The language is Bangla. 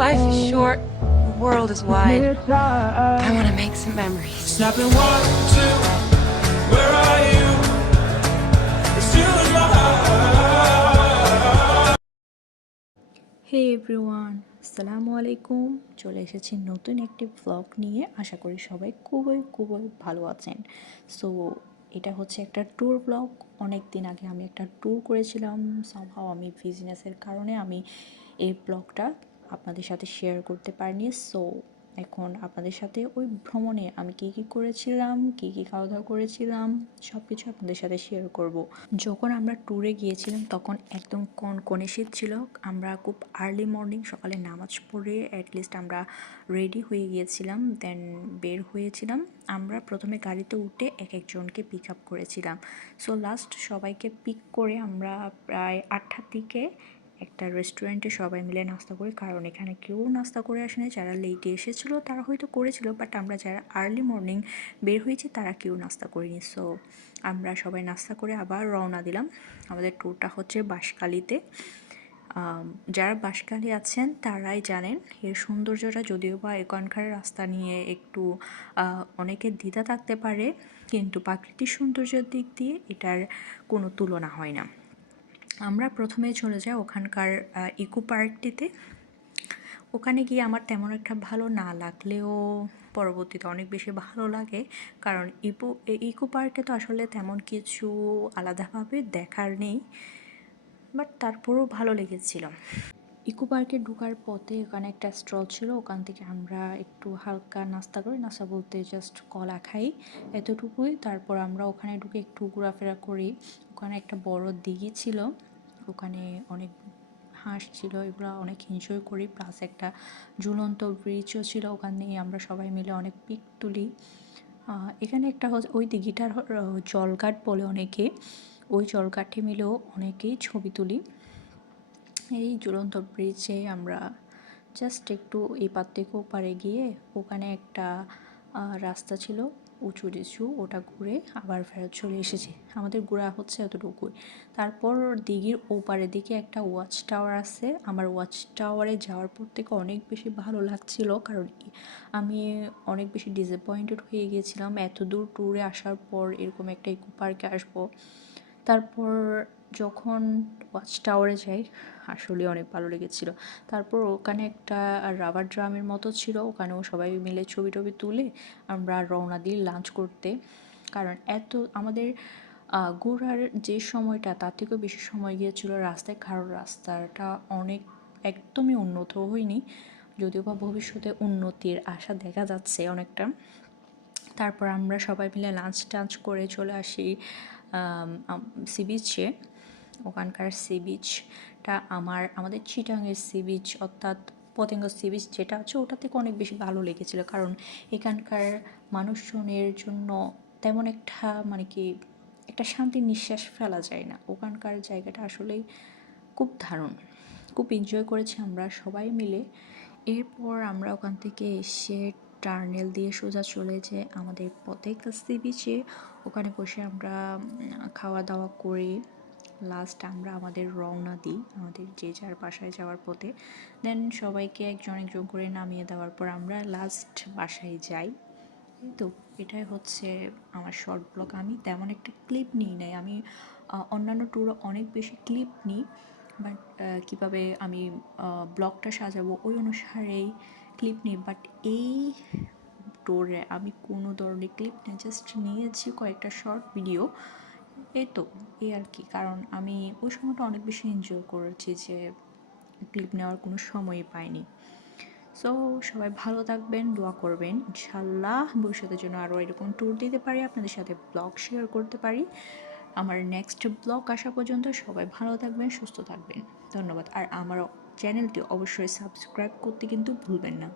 Life is short, the world is wide. I want to make some memories. Snapping one, two, where are you? It's still in my heart. Hey everyone আসসালামু আলাইকুম চলে এসেছি নতুন একটি ব্লগ নিয়ে আশা করি সবাই খুবই খুবই ভালো আছেন সো এটা হচ্ছে একটা ট্যুর ব্লগ অনেক দিন আগে আমি একটা ট্যুর করেছিলাম সম্ভব আমি বিজনেসের কারণে আমি এই ব্লগটা আপনাদের সাথে শেয়ার করতে পারিনি। সো এখন আপনাদের সাথে ওই ভ্রমণে আমি কী কী করেছিলাম, কী কী খাওয়া দাওয়া করেছিলাম সব কিছু আপনাদের সাথে শেয়ার করব। যখন আমরা ট্যুরে গিয়েছিলাম, তখন একদম কনকনে শীত ছিল। আমরা খুব আর্লি মর্নিং সকালে নামাজ পড়ে অ্যাটলিস্ট আমরা রেডি হয়ে গিয়েছিলাম দেন বের হয়েছিলাম। আমরা প্রথমে গাড়িতে উঠে এক একজনকে পিক আপ করেছিলাম। সো লাস্ট সবাইকে পিক করে আমরা প্রায় আটটার দিকে একটা রেস্টুরেন্টে সবাই মিলে নাস্তা করি। কারণ এখানে কেউ নাস্তা করে আসেনি যারা লেটে এসেছিল তারা হয়তো করেছিল বাট আমরা যারা আর্লি মর্নিং বের হয়েছি তারা কেউ নাস্তা করিনি। সো আমরা সবাই নাস্তা করে আবার রওনা দিলাম। আমাদের ট্যুরটা হচ্ছে বাঁশখালীতে। আম, যারা বাঁশখালী আছেন তারাই জানেন এর সৌন্দর্যটা যদিও বা এখানকার রাস্তা নিয়ে একটু অনেকের দ্বিধা থাকতে পারে কিন্তু প্রাকৃতিক সৌন্দর্যের দিক দিয়ে এটার কোনো তুলনা হয় না। আমরা প্রথমে চলে যাই ওখানকার ইকো পার্কটিতে। ওখানে গিয়ে আমার তেমন একটা ভালো না লাগলেও পরবর্তীতে অনেক বেশি ভালো লাগে। কারণ ইপো ইকো পার্কে তো আসলে তেমন কিছু আলাদাভাবে দেখার নেই, বাট তারপরেও ভালো লেগেছিল। ইকো পার্কে ঢোকার পথে ওখানে একটা স্টল ছিল, ওখান থেকে আমরা একটু হালকা নাস্তা করি। নাস্তা বলতে জাস্ট কলা খাই এতটুকুই। তারপর আমরা ওখানে ঢুকে একটু ঘোরাফেরা করি। ওখানে একটা বড় দিঘি ছিল। ওখানে অনেক হাঁস ছিল, এগুলো অনেক এনজয় করি। প্লাস একটা ঝুলন্ত ব্রিজও ছিল ওখানে আমরা সবাই মিলে অনেক পিক তুলি। এখানে একটা ওই দিঘিটার জলঘাট বলে অনেকে, ওই জলঘাটে মিলেও অনেকেই ছবি তুলি। এই ঝুলন্ত ব্রিজে আমরা জাস্ট একটু এই পার থেকে ওপারে গিয়ে ওখানে একটা রাস্তা ছিল। উঁচু নিচু ওটা ঘুরে আবার ফেরত চলে এসেছে। আমাদের ঘোরা হচ্ছে এতটুকুই। তারপর দিঘির ওপারে দিকে একটা ওয়াচ টাওয়ার আছে। আমার ওয়াচ টাওয়ারে যাওয়ার পর থেকে অনেক বেশি ভালো লাগছিল কারণ আমি অনেক বেশি ডিসঅ্যাপয়েন্টেড হয়ে গিয়েছিলাম। এত দূর ট্যুরে আসার পর এরকম একটা ইকো পার্কে আসব। তারপর যখন ওয়াচ টাওয়ারে যাই আসলে অনেক ভালো লেগেছিল। তারপর ওখানে একটা রাবার ড্রামের মতো ছিল, ওখানেও সবাই মিলে ছবি টবি তুলে আমরা রওনা দিই লাঞ্চ করতে। কারণ এত, আমাদের ঘোরার যে সময়টা, তার থেকেও বেশি সময় গিয়েছিল রাস্তায়। কারণ রাস্তাটা অনেক, একদমই উন্নত হয়নি। যদিও বা ভবিষ্যতে উন্নতির আশা দেখা যাচ্ছে অনেকটা। তারপর আমরা সবাই মিলে লাঞ্চ টাঞ্চ করে চলে আসি সি বিচে। ওখানকার সি বিচটা আমার, আমাদের চিটাংয়ের সি বিচ অর্থাৎ পতেঙ্গ সি বিচ যেটা আছে ওটা থেকে অনেক বেশি ভালো লেগেছিল। কারণ এখানকার মানুষজনের জন্য তেমন একটা মানে কি, একটা শান্তির নিঃশ্বাস ফেলা যায় না। ওখানকার জায়গাটা আসলেই খুব দারুণ। খুব এনজয় করেছি আমরা সবাই মিলে। এরপর আমরা ওখান থেকে এসে টার্নেল দিয়ে সোজা চলে যে আমাদের পথে সি বিচে ওখানে বসে আমরা খাওয়া দাওয়া করি লাস্ট আমরা আমাদের রওনা দিই, আমাদের যে যার বাসায় যাওয়ার পথে। দেন সবাইকে একজন একজন করে নামিয়ে দেওয়ার পর আমরা লাস্ট বাসায় যাই। তো, এটাই হচ্ছে আমার শর্ট ব্লগ আমি তেমন একটা ক্লিপ নিই নাই। আমি অন্যান্য ট্যুরে অনেক বেশি ক্লিপ নিই বাট কীভাবে আমি ব্লগটা সাজাবো ওই অনুসারেই ক্লিপ নিই। বাট এই ট্যুরে আমি কোনো ধরনের ক্লিপ নেই জাস্ট নিয়েছি কয়েকটা শর্ট ভিডিও এই তো, এই আর কি। কারণ আমি ওই সময়টা অনেক বেশি এনজয় করেছি যে ক্লিপ নেওয়ার কোনো সময়ই পাইনি। সো সবাই ভালো থাকবেন, দোয়া করবেন। ইনশাল্লাহ ভবিষ্যতের জন্য আরও এরকম ট্যুর দিতে পারি, আপনাদের সাথে ব্লগ শেয়ার করতে পারি। আমার নেক্সট ব্লগ আসা পর্যন্ত সবাই ভালো থাকবেন, সুস্থ থাকবেন। ধন্যবাদ। আর আমার চ্যানেলটি অবশ্যই সাবস্ক্রাইব করতে কিন্তু ভুলবেন না।